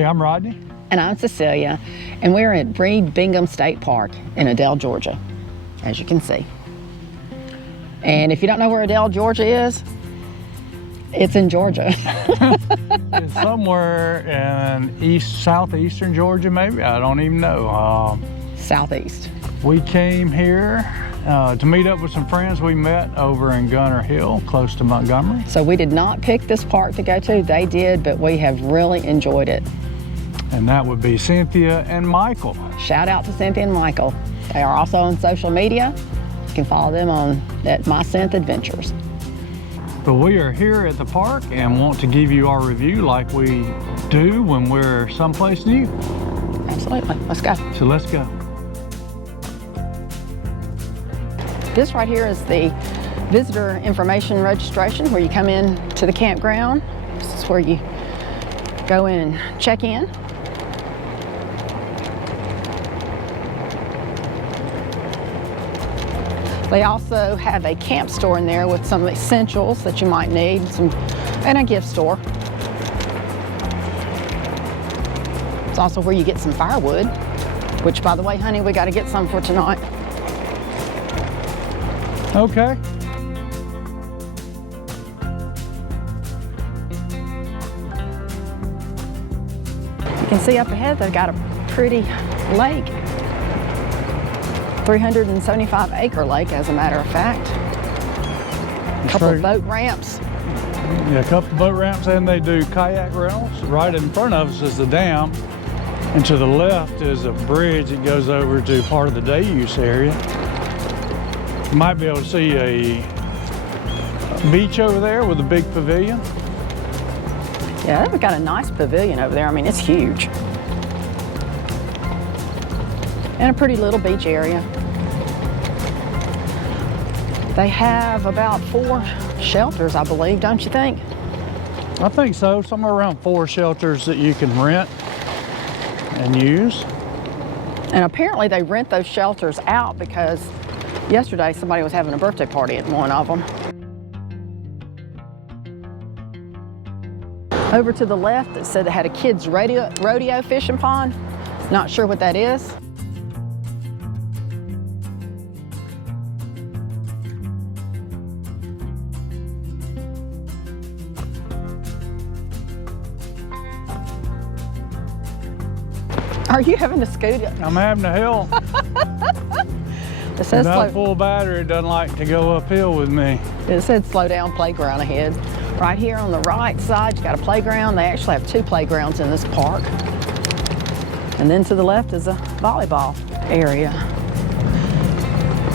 Hey, I'm Rodney. And I'm Cecilia, and we're at Reed Bingham State Park in Adel, Georgia, as you can see. And if you don't know where Adel, Georgia is, it's in Georgia. It's somewhere in southeastern Georgia, maybe. I don't even know. Southeast. We came here to meet up with some friends we met over in Gunner Hill, close to Montgomery. So we did not pick this park to go to. They did, but we have really enjoyed it. And that would be Cynthia and Michael. Shout out to Cynthia and Michael. They are also on social media. You can follow them at My Synth Adventures. But we are here at the park and want to give you our review like we do when we're someplace new. Absolutely. Let's go. So let's go. This right here is the visitor information registration where you come in to the campground. This is where you go in and check in. They also have a camp store in there with some essentials that you might need, and a gift store. It's also where you get some firewood, which, by the way, honey, we got to get some for tonight. Okay. You can see up ahead they've got a pretty lake. 375-acre lake, as a matter of fact. A couple of boat ramps. Yeah, a couple of boat ramps, and they do kayak rentals. Right in front of us is the dam, and to the left is a bridge that goes over to part of the day use area. You might be able to see a beach over there with a big pavilion. Yeah, they've got a nice pavilion over there. I mean, it's huge. And a pretty little beach area. They have about 4 shelters, I believe, don't you think? I think so, somewhere around 4 shelters that you can rent and use. And apparently they rent those shelters out because yesterday somebody was having a birthday party at one of them. Over to the left, it said they had a kids' rodeo fishing pond. Not sure what that is. Are you having to scoot? I'm having a hill. It says Without full battery, it doesn't like to go uphill with me. It said slow down playground ahead. Right here on the right side, you got a playground. They actually have 2 playgrounds in this park. And then to the left is a volleyball area.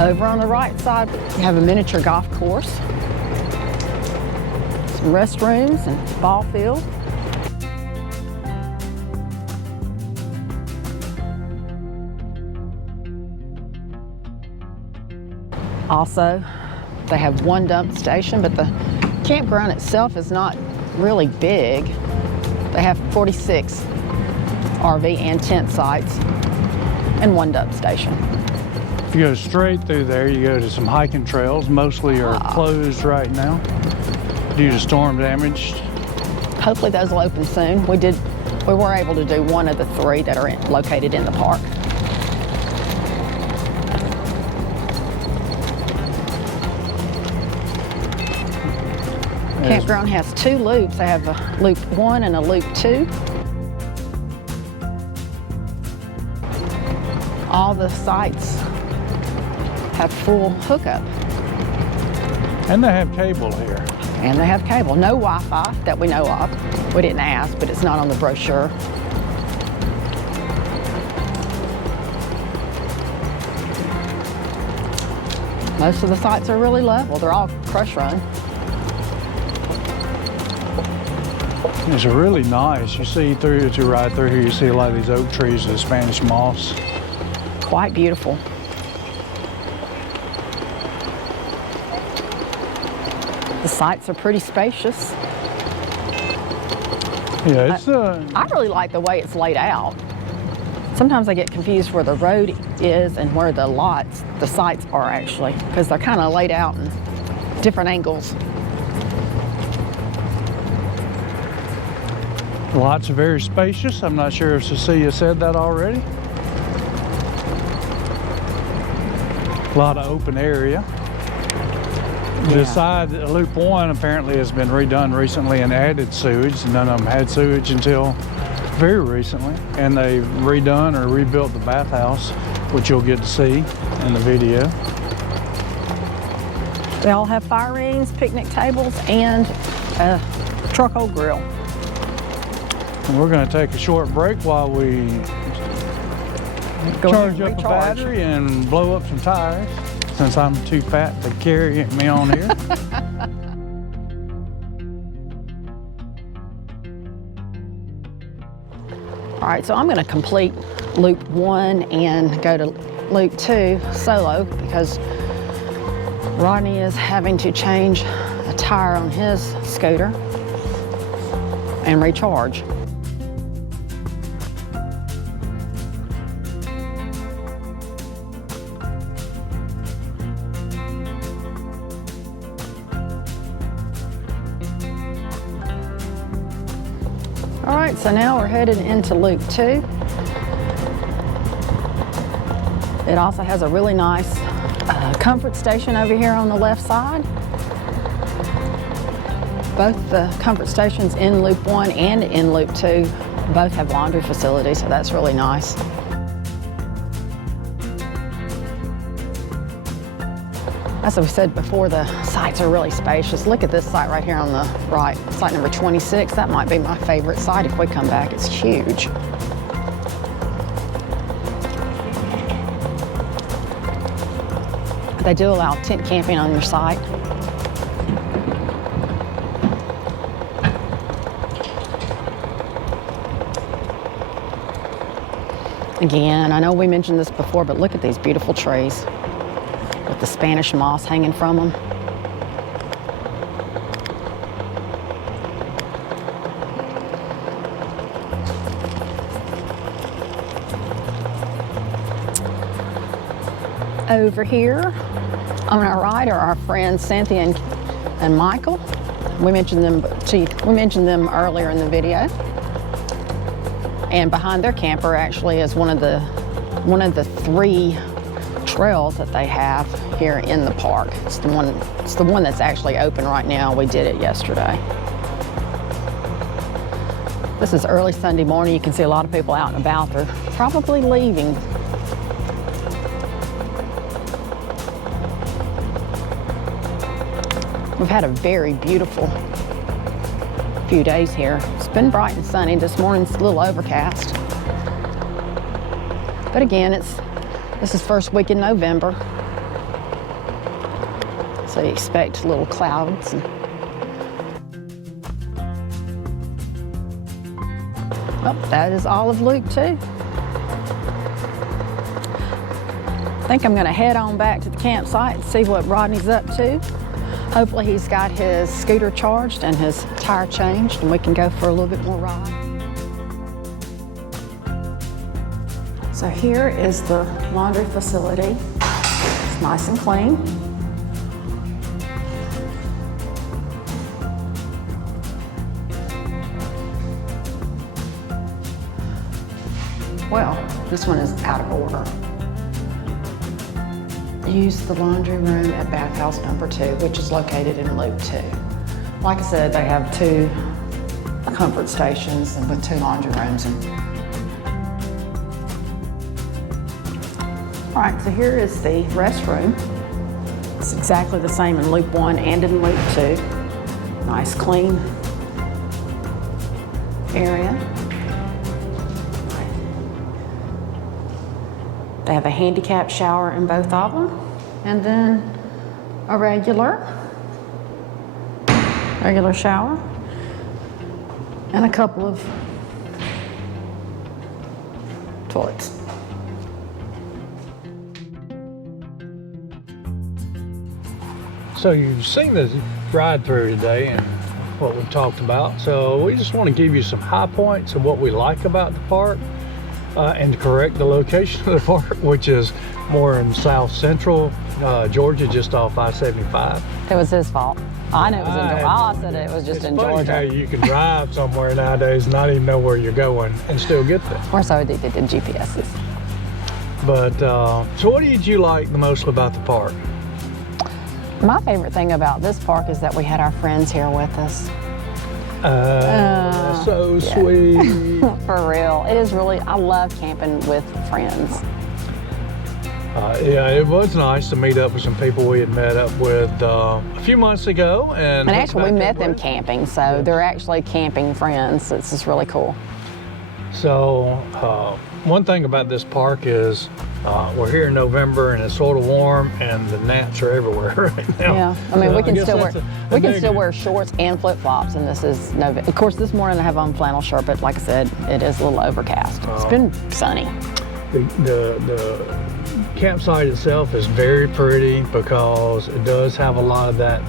Over on the right side, you have a miniature golf course, some restrooms and ball field. Also, they have 1 dump station, but the campground itself is not really big. They have 46 RV and tent sites and 1 dump station. If you go straight through there, you go to some hiking trails. Mostly are closed right now due to storm damage. Hopefully those will open soon. We were able to do 1 of the 3 that are located in the park. The campground has 2 loops. They have a loop 1 and a loop 2. All the sites have full hookup. And they have cable here. And they have cable. No Wi-Fi that we know of. We didn't ask, but it's not on the brochure. Most of the sites are really level. They're all crush run. It's really nice. You see through to right through here, you see a lot of these oak trees with Spanish moss. Quite beautiful. The sites are pretty spacious. Yeah, it's I really like the way it's laid out. Sometimes I get confused where the road is and where the sites are actually, because they're kind of laid out in different angles. Lots are very spacious. I'm not sure if Cecilia said that already. A lot of open area. The side, Loop 1 apparently has been redone recently and added sewage. None of them had sewage until very recently. And they've redone or rebuilt the bathhouse, which you'll get to see in the video. They all have fire rings, picnic tables, and a charcoal grill. And we're going to take a short break while we charge up a battery and blow up some tires, since I'm too fat to carry me on here. All right, so I'm going to complete Loop 1 and go to Loop 2 solo because Rodney is having to change a tire on his scooter and recharge. All right, so now we're headed into Loop 2. It also has a really nice comfort station over here on the left side. Both the comfort stations in Loop 1 and in Loop 2 both have laundry facilities, so that's really nice. As we said before, the sites are really spacious. Look at this site right here on the right, site number 26. That might be my favorite site if we come back. It's huge. They do allow tent camping on your site. Again, I know we mentioned this before, but look at these beautiful trees with the Spanish moss hanging from them. Over here on our right are our friends Cynthia and Michael. We mentioned them earlier in the video. And behind their camper actually is one of the 3 trails that they have here in the park. It's the one that's actually open right now. We did it yesterday. This is early Sunday morning. You can see a lot of people out and about. They're probably leaving. We've had a very beautiful few days here. It's been bright and sunny. This morning's a little overcast. But again, this is first week in November. So you expect little clouds. Oh, that is all of Loop 2. I think I'm gonna head on back to the campsite and see what Rodney's up to. Hopefully he's got his scooter charged and his tire changed and we can go for a little bit more ride. So here is the laundry facility. It's nice and clean. Well, this one is out of order. Use the laundry room at bathhouse number 2, which is located in Loop 2. Like I said, they have 2 comfort stations and with 2 laundry rooms. All right, so here is the restroom. It's exactly the same in Loop 1 and in Loop 2. Nice, clean area. They have a handicap shower in both of them, and then a regular shower, and a couple of toilets. So you've seen the ride through today and what we talked about. So we just want to give you some high points of what we like about the park. And to correct the location of the park, which is more in south central Georgia, just off I-75. It was his fault. I know it was in Georgia. I said it was just it's in funny Georgia. how you can drive somewhere nowadays and not even know where you're going and still get there. We're so addicted to GPSs. But, so what did you like the most about the park? My favorite thing about this park is that we had our friends here with us. So sweet. For real. It is really, I love camping with friends. Yeah, it was nice to meet up with some people we had met up with a few months ago. And actually, we met them camping, so they're actually camping friends. It's just really cool. So, one thing about this park is we're here in November and it's sort of warm and the gnats are everywhere right now. Yeah, I mean, So we can guess still that's wear wear shorts and flip flops, and this is November. Of course, this morning I have on flannel shirt, but like I said, it is a little overcast. It's been sunny. The campsite itself is very pretty because it does have a lot of that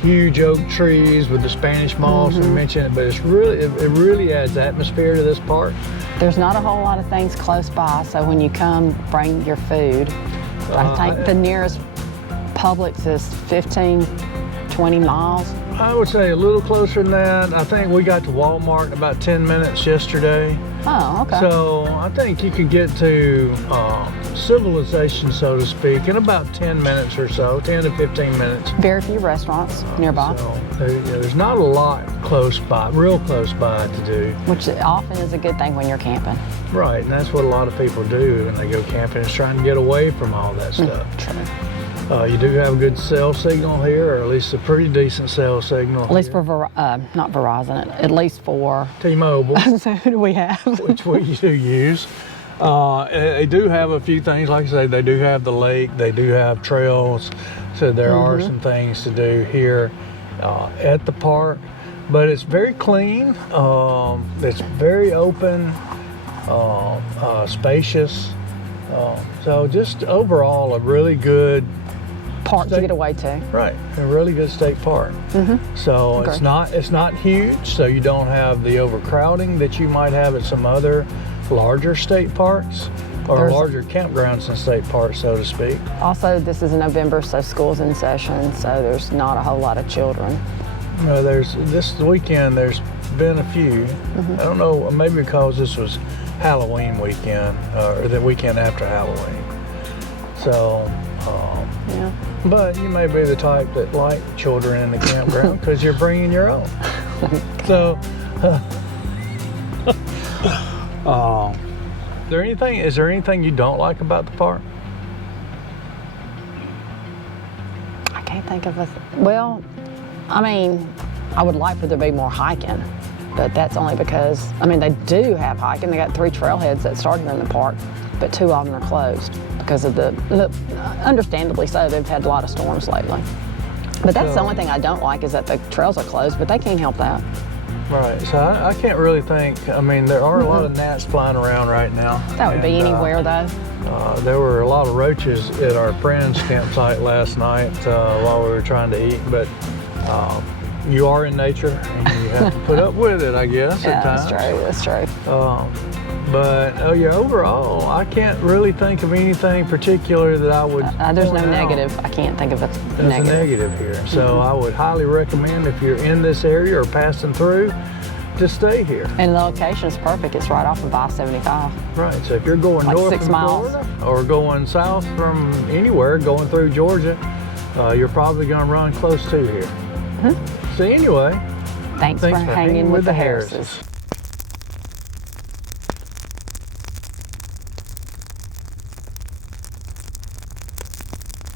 huge oak trees with the Spanish moss. We mentioned it, but it really adds atmosphere to this park. There's not a whole lot of things close by, so when you come, bring your food. I think the nearest Publix is 15, 20 miles. I would say a little closer than that. I think we got to Walmart in about 10 minutes yesterday. Oh, okay. So I think you could get to civilization, so to speak, in about 10 minutes or so, 10 to 15 minutes. Very few restaurants nearby. So there's not a lot close by, real close by to do. Which often is a good thing when you're camping. Right, and that's what a lot of people do when they go camping, is trying to get away from all that stuff. True. You do have a good cell signal here, or at least a pretty decent cell signal. At least for not Verizon, at least for T-Mobile. So who do we have? Which we do use. They do have a few things, like I say, they do have the lake, they do have trails, so there are some things to do here at the park. But it's very clean, it's very open, spacious. So just overall a really good Park to get away to. Right, a really good state park. So Okay. it's not huge, so you don't have the overcrowding that you might have at some other larger state parks or larger campgrounds and state parks, so to speak. Also, this is November, so school's in session, so there's not a whole lot of children. This weekend there's been a few. I don't know, maybe because this was Halloween weekend or the weekend after Halloween. So. Yeah. But you may be the type that like children in the campground because you're bringing your own. So, is there anything you don't like about the park? I can't think of a. Well, I mean, I would like for there to be more hiking, but that's only because, I mean, they do have hiking. They got 3 trailheads that started in the park, but 2 of them are closed because of understandably so, they've had a lot of storms lately. But that's the only thing I don't like, is that the trails are closed, but they can't help that. Right, so I can't really think, I mean, there are a lot of gnats flying around right now. That would be anywhere though. There were a lot of roaches at our friend's campsite last night while we were trying to eat, but you are in nature and you have to put up with it, I guess, at times. That's true. But yeah, overall, I can't really think of anything particular that I would. There's no point out negative. I can't think of a as negative. a negative here. So I would highly recommend, if you're in this area or passing through, to stay here. And the location is perfect. It's right off of I-75. Right. So if you're going Like north 6 from miles. Florida or going south from anywhere, going through Georgia, you're probably going to run close to here. So anyway, Thanks for hanging with the Harrises. Harrises.